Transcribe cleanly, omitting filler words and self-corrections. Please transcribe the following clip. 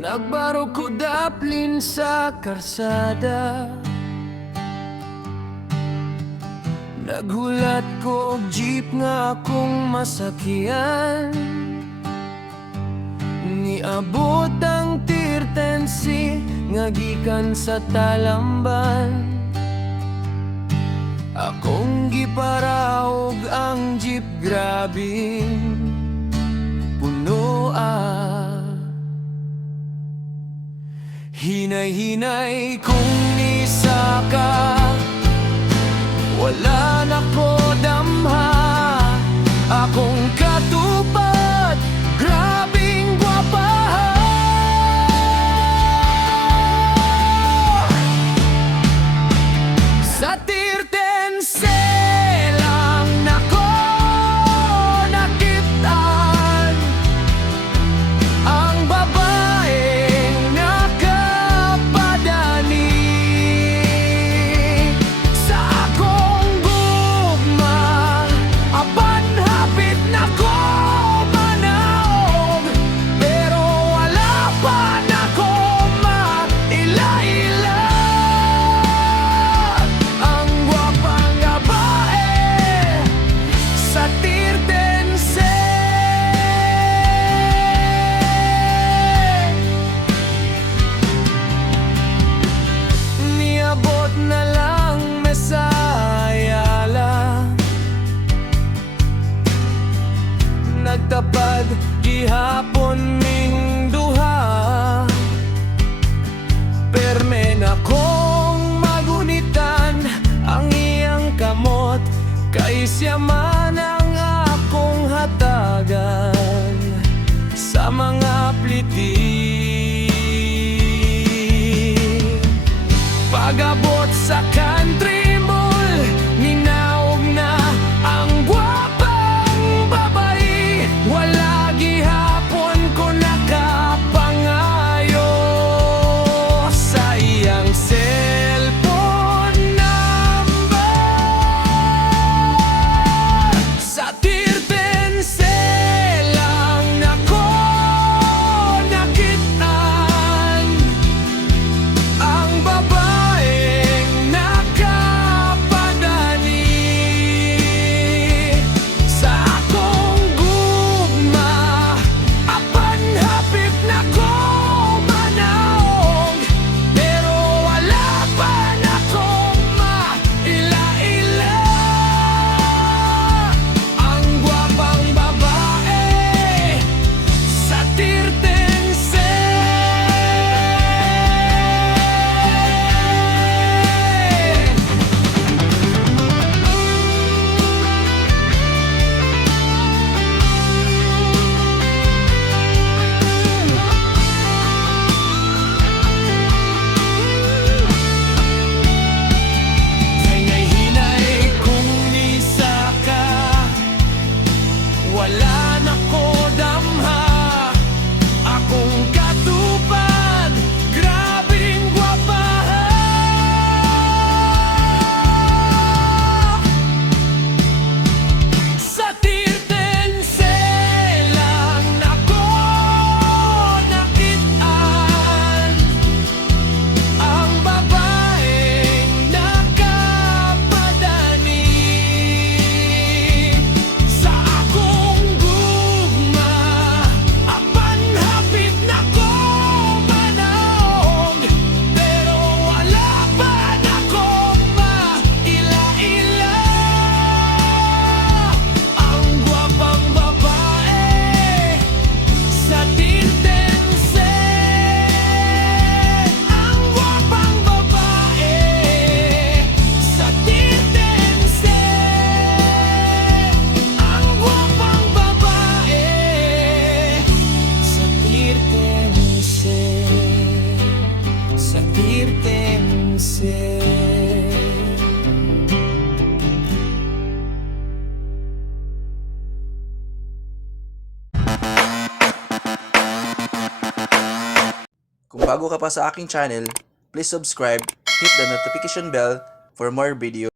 Nagbaro ko daplin sa karsada, naghulat ko og jeep nga akong masakyan. Niabot ang tirtensi nga gikan sa talamban. Akong giparaog ang jeep, grabing puno Hinay-hinay kung nisaka, wala na ko damha. Akong katupad, grabing gwapaha. Sa tirtense lang nako nakitaan ang babaeng nakapadani. Sa akong gugma, apan hapit na ko manaog, pero wala pa na ko maila-ila. Ang gwapang babae sa tirtense. Niabot na lang mesayala, nagtapad gihapon ming duha. Permen akong magunitan ang iyang kamot, kay siya man ang akong hatagan sa mga pliti. Pag-abot sa country mall, ninaog na ang gwapang babae. Wala gihapon ko nakapangayo sa iyang cellphone number. Sa tirtense lang nako nakitaan ang babaeng nakapadani. Sa akong gugma, apan hapit na ko manaog, pero wala pa na ko maila-ila. Ang gwapang babae sa tirtense. Hinay-hinay kung nisaka, wala na ko damha. Akong katupad, grabing gwapaha. Sa tirtense lang nako nakitaan ang babaeng nakapadani. Sa akong gugma, apan hapit na ko manaog, pero wala pa na ko maila-ila. Ang gwapang babae sa tirtense. Ang gwapang babae sa tirtense. Ang gwapang babae sa tirtense. Sa tirtense. Kung bago ka pa sa aking channel, please subscribe, hit the notification bell for more videos.